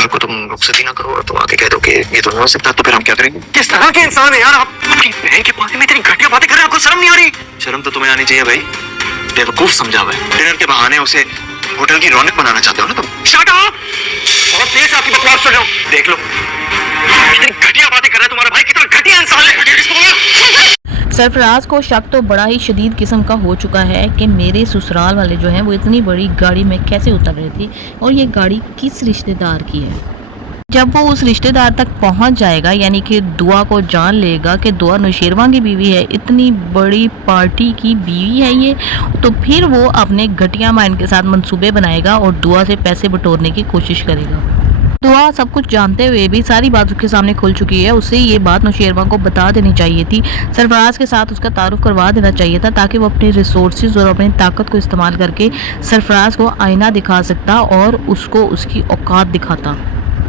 कल को तुम रुखसती ना करो और तो आके कह दो कि ये तो नहीं हो सकता, तो फिर हम क्या करेंगे? किस तरह के इंसान है यार आप? अपनी बहन के बारे में इतनी घटिया बातें कर रहे हैं, आपको शर्म नहीं आ रही? शर्म तो तुम्हें आनी चाहिए भाई, बेवकूफ समझा हुआ है। डिनर के बहाने उसे होटल की रौनक बनाना चाहते हो ना तुम। Shut up! बहुत देर से आपकी बकवास सुन रहा हूं। देख लो कितनी घटिया बातें कर रहा है तुम्हारा भाई, कितना घटिया इंसान है। घटिया किसको बोला? सरफराज को शक तो बड़ा ही शदीद किस्म का हो चुका है कि मेरे ससुराल वाले जो हैं वो इतनी बड़ी गाड़ी में कैसे उतर रहे थे और ये गाड़ी किस रिश्तेदार की है। जब वो उस रिश्तेदार तक पहुंच जाएगा, यानी कि दुआ को जान लेगा कि दुआ नौशेरवा की बीवी है, इतनी बड़ी पार्टी की बीवी है ये, तो फिर वो अपने घटिया माइंड के साथ मंसूबे बनाएगा और दुआ से पैसे बटोरने की कोशिश करेगा। दुआ सब कुछ जानते हुए भी सारी बात उसके सामने खुल चुकी है। उसे ये बात नौशेरवा को बता देनी चाहिए थी, सरफराज के साथ उसका तारुफ करवा देना चाहिए था, ताकि वो अपने रिसोर्सेज और अपनी ताकत को इस्तेमाल करके सरफराज को आईना दिखा सकता और उसको उसकी औकात दिखाता।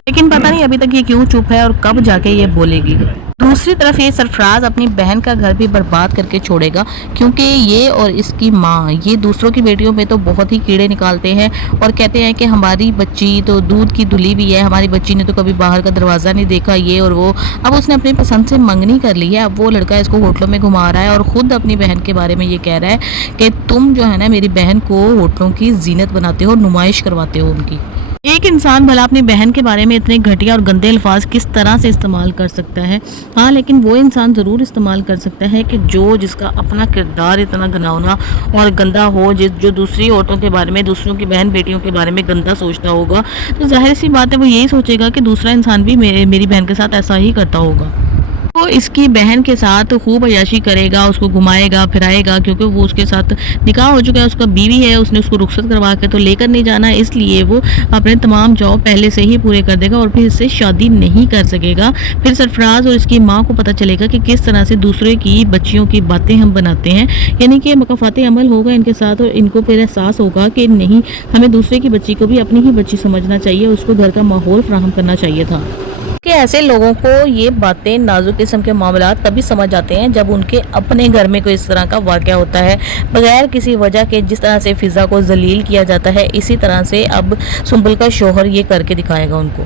लेकिन पता नहीं अभी तक ये क्यों चुप है और कब जाके ये बोलेगी। दूसरी तरफ ये सरफराज अपनी बहन का घर भी बर्बाद करके छोड़ेगा, क्योंकि ये और इसकी माँ ये दूसरों की बेटियों में तो बहुत ही कीड़े निकालते हैं और कहते हैं कि हमारी बच्ची तो दूध की धुली भी है, हमारी बच्ची ने तो कभी बाहर का दरवाज़ा नहीं देखा, ये और वो। अब उसने अपनी पसंद से मंगनी कर ली है, अब वो लड़का इसको होटलों में घुमा रहा है और ख़ुद अपनी बहन के बारे में ये कह रहा है कि तुम जो है ना मेरी बहन को होटलों की जीनत बनाते हो, नुमाइश करवाते हो उनकी। एक इंसान भला अपनी बहन के बारे में इतने घटिया और गंदे अल्फाज किस तरह से इस्तेमाल कर सकता है? हाँ, लेकिन वो इंसान ज़रूर इस्तेमाल कर सकता है कि जिसका अपना किरदार इतना घिनौना और गंदा हो, जो दूसरी औरतों के बारे में, दूसरों की बहन बेटियों के बारे में गंदा सोचता होगा, तो जाहिर सी बात है वो यही सोचेगा कि दूसरा इंसान भी मेरी बहन के साथ ऐसा ही करता होगा। वो इसकी बहन के साथ खूब अय्याशी करेगा, उसको घुमाएगा फिराएगा, क्योंकि वो उसके साथ निकाह हो चुका है, उसका बीवी है, उसने उसको रुखसत करवा के तो लेकर नहीं जाना, इसलिए वो अपने तमाम जॉब पहले से ही पूरे कर देगा और फिर इससे शादी नहीं कर सकेगा। फिर सरफराज और इसकी माँ को पता चलेगा कि किस तरह से दूसरे की बच्चियों की बातें हम बनाते हैं, यानी कि मकाफात अमल होगा इनके साथ और इनको फिर एहसास होगा कि नहीं, हमें दूसरे की बच्ची को भी अपनी ही बच्ची समझना चाहिए, उसको घर का माहौल फराहम करना चाहिए था। कि ऐसे लोगों को ये बातें, नाजुक किस्म के मामला तभी समझ आते हैं जब उनके अपने घर में कोई इस तरह का वाक़या होता है, बगैर किसी वजह के। जिस तरह से फिज़ा को जलील किया जाता है, इसी तरह से अब सुंबल का शौहर ये करके दिखाएगा उनको।